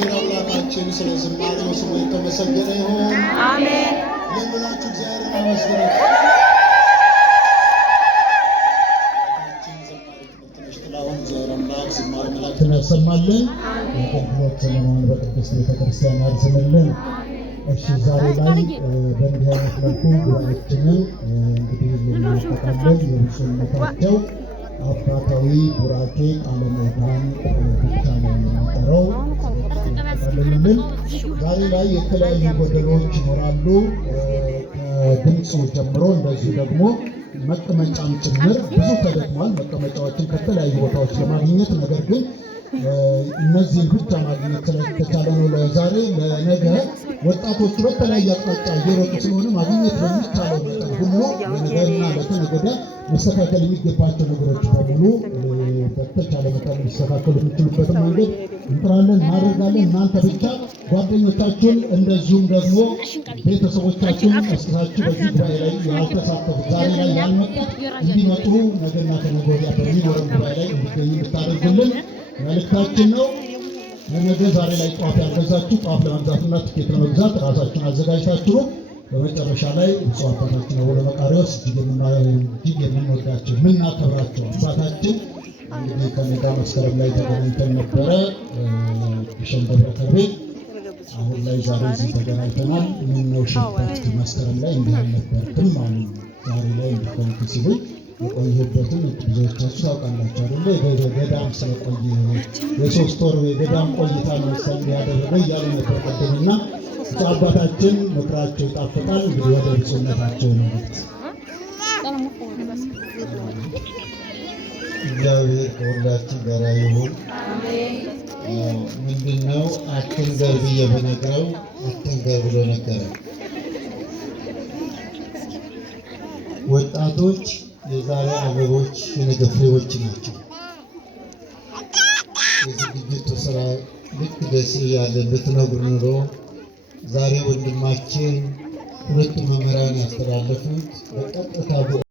እግዚአብሔር አምላካችን ስለ ዝማሬው ስሙ የተመሰገነ ይሁን። አሜን። ለምላችሁ እግዚአብሔርን አመስግኑት። እግዚአብሔር አምላክ ዝማሬ መላእክትን ያሰማልን። የአገልግሎት ዘመኗን በቅድስት ቤተክርስቲያን ያርዝምልን። እሺ ዛሬ ላይ በእንዲህ አይነት መልኩ ጉባኤያችንን እንግዲህ ልናጠቃለን የብፁዕነታቸው አባታዊ ቡራኬ ቃለ ምዕዳን ብቻ ነው የሚቀረው። ተጠቃልልን። ዛሬ ላይ የተለያዩ ጎደሎች ይኖራሉ። ከድምፁ ጀምሮ እንደዚሁ ደግሞ መቀመጫም ጭምር ብዙ ተደክሟል። መቀመጫዎችን ከተለያዩ ቦታዎች ለማግኘት ነገር ግን እነዚህን ብቻ ማግኘት ስለተቻለ ነው ለዛሬ። ለነገ ወጣቶቹ በተለያየ አቅጣጫ እየሮጡ ስለሆነ ማግኘት በሚቻለው መጠን ሁሉ ለነገና ለተነገ ወዲያ መስተካከል የሚገባቸው ነገሮች በሙሉ በተቻለ መጠን ሊስተካከሉ የሚችሉበትን መንገድ እንጥራለን እናደርጋለን። እናንተ ብቻ ጓደኞቻችሁን እንደዚሁም ደግሞ ቤተሰቦቻችሁን ቀስቅሳችሁ በዚህ ጉባኤ ላይ ያልተሳተፉት ዛሬ ላይ ያልመጡት እንዲመጡ ነገና ከነገ ወዲያ በሚኖረን ጉባኤ ላይ እንዲገኙ እንድታደርጉልን መልእክታችን ነው። ለነገ ዛሬ ላይ ጠዋፍ ያልገዛችሁ ጠዋፍ ለመግዛትና ትኬት ለመግዛት ራሳችሁን አዘጋጅታችሁ ነው። በመጨረሻ ላይ ብፁዕ አባታችን አቡነ መቃርዮስ እጅግ የምንወዳቸው የምናከብራቸው አባታችን እንግዲህ ከሜዳ መስከረም ላይ ተገናኝተን ነበረ ግሸን ደብረ ከርቤ። አሁን ላይ ዛሬ እዚህ ተገናኝተናል። ምነው ሽበት መስከረም ላይ እንዲህ አልነበርክም አሉ። ዛሬ ላይ እንዲሆንክ ሲሉኝ የቆየበትን ብዙዎቻችሁ ታውቃላችሁ አይደለ? ገዳም ስለቆየ የሶስት ወር የገዳም ቆይታ ነው መሰለኝ ያደረገው እያሉ ነበር ቀደምና አባታችን ምክራቸው ይጣፍጣል። እንግዲህ ወደ ብፁዕነታቸው ነው። እግዚአብሔር ከሁላችን ጋር ይሁን። ምንድነው አትንገር ብዬ በነግረው አትንገር ብሎ ነገረ። ወጣቶች የዛሬ አበቦች የነገ ፍሬዎች ናቸው። የዝግጅቱ ስራ ልክ ደስ ያለ ብትነግሩ ኑሮ ዛሬ ወንድማችን ሁለት መምህራን ያስተላለፉት በቀጥታ